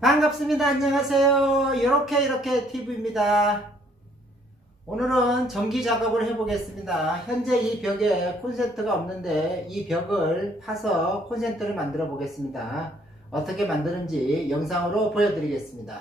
반갑습니다. 안녕하세요. 이렇게 이렇게 TV입니다. 오늘은 전기 작업을 해보겠습니다. 현재 이 벽에 콘센트가 없는데 이 벽을 파서 콘센트를 만들어 보겠습니다. 어떻게 만드는지 영상으로 보여드리겠습니다.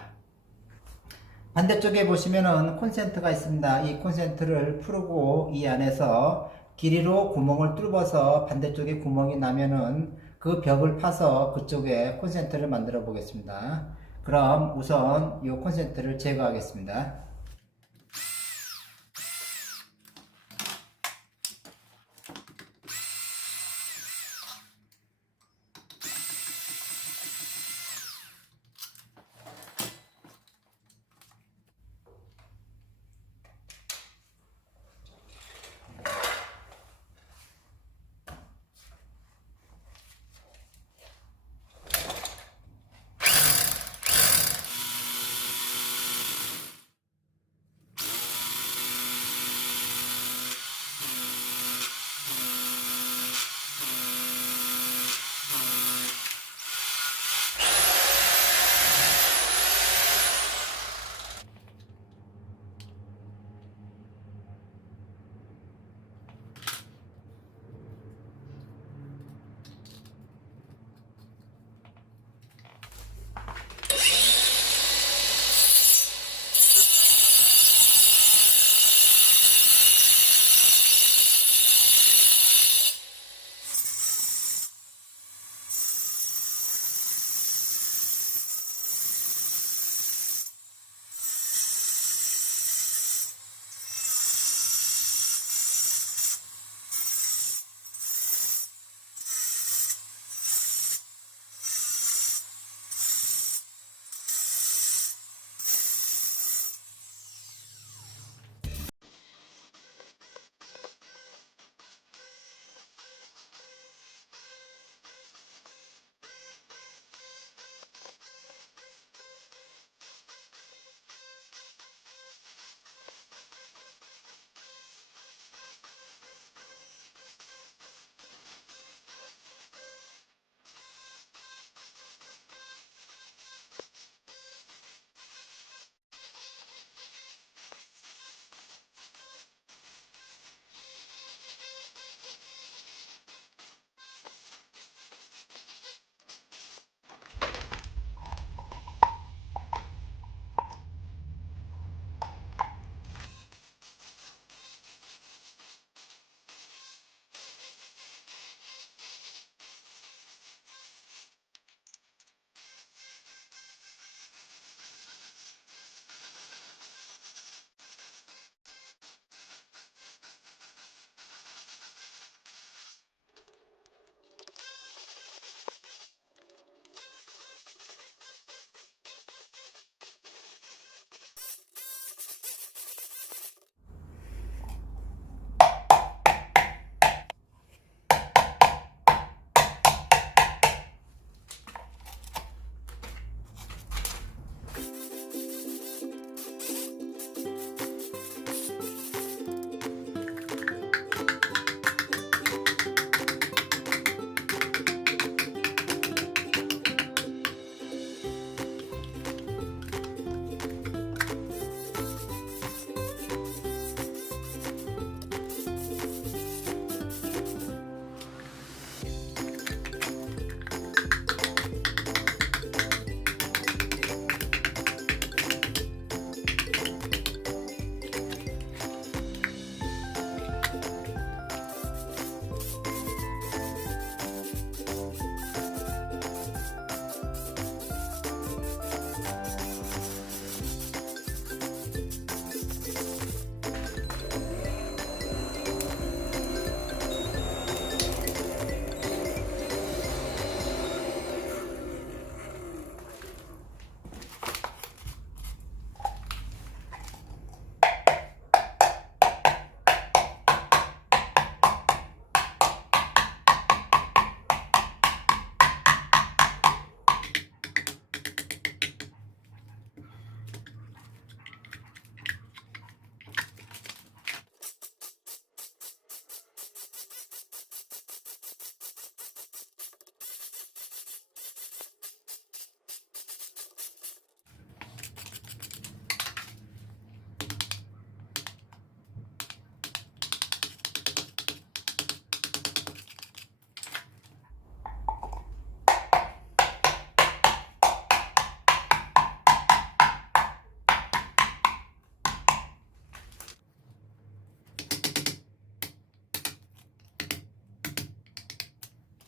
반대쪽에 보시면은 콘센트가 있습니다. 이 콘센트를 풀고 이 안에서 길이로 구멍을 뚫어서 반대쪽에 구멍이 나면은 그 벽을 파서 그쪽에 콘센트를 만들어 보겠습니다. 그럼 우선 이 콘센트를 제거하겠습니다.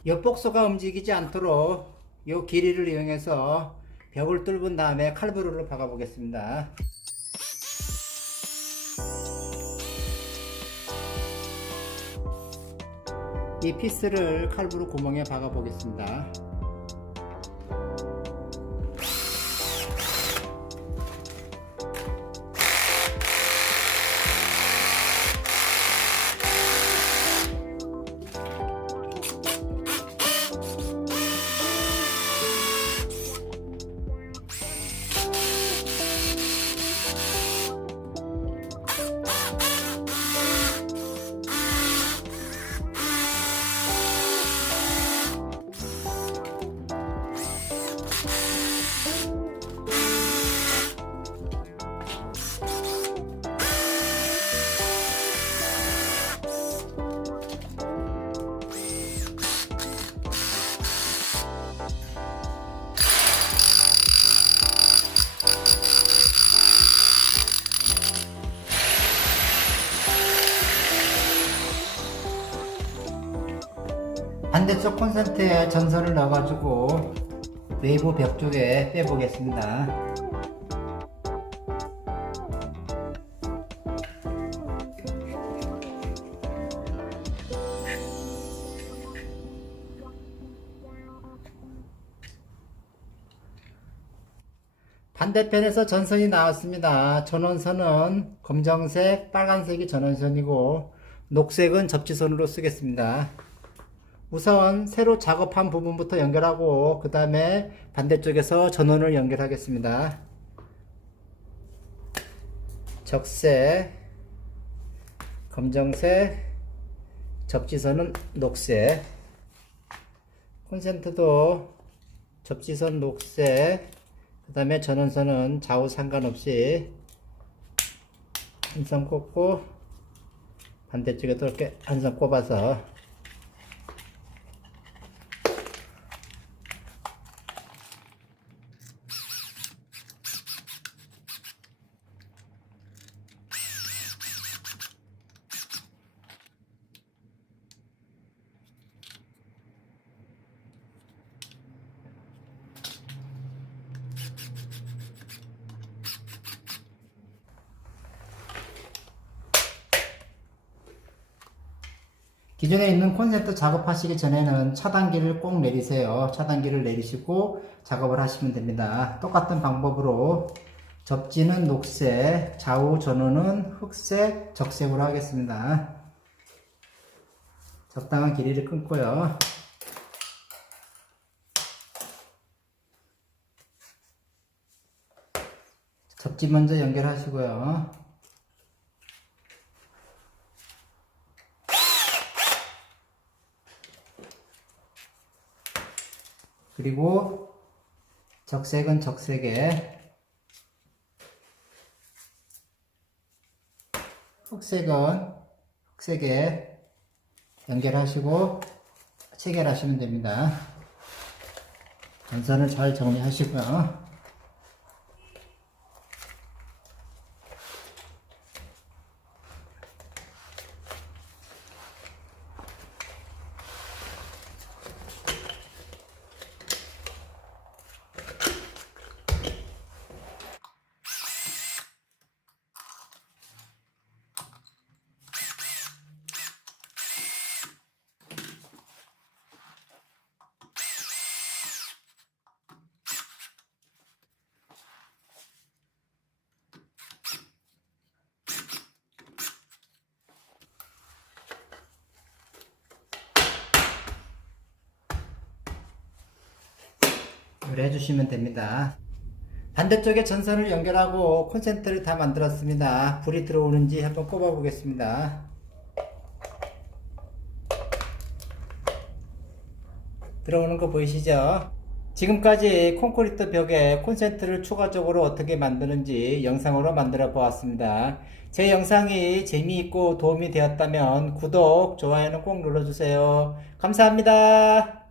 이 복소가 움직이지 않도록 이 길이를 이용해서 벽을 뚫은 다음에 칼부르를 박아 보겠습니다. 이 피스를 칼부르 구멍에 박아 보겠습니다. 반대쪽 콘센트에 전선을 넣어가지고 외부 벽 쪽에 빼보겠습니다. 반대편에서 전선이 나왔습니다. 전원선은 검정색, 빨간색이 전원선이고 녹색은 접지선으로 쓰겠습니다. 우선 새로 작업한 부분부터 연결하고 그 다음에 반대쪽에서 전원을 연결하겠습니다. 적색, 검정색, 접지선은 녹색, 콘센트도 접지선 녹색, 그 다음에 전원선은 좌우 상관없이 한 선 꽂고 반대쪽에도 이렇게 한 선 꼽아서 기존에 있는 콘센트 작업하시기 전에는 차단기를 꼭 내리세요. 차단기를 내리시고 작업을 하시면 됩니다. 똑같은 방법으로 접지는 녹색, 좌우 전원은 흑색, 적색으로 하겠습니다. 적당한 길이를 끊고요. 접지 먼저 연결하시고요. 그리고 적색은 적색에 흑색은 흑색에 연결하시고 체결하시면 됩니다. 전선을 잘 정리하시고요. 이렇게 해주시면 됩니다. 반대쪽에 전선을 연결하고 콘센트를 다 만들었습니다. 불이 들어오는지 한번 꼽아 보겠습니다. 들어오는 거 보이시죠? 지금까지 콘크리트 벽에 콘센트를 추가적으로 어떻게 만드는지 영상으로 만들어 보았습니다. 제 영상이 재미있고 도움이 되었다면 구독, 좋아요는 꼭 눌러주세요. 감사합니다.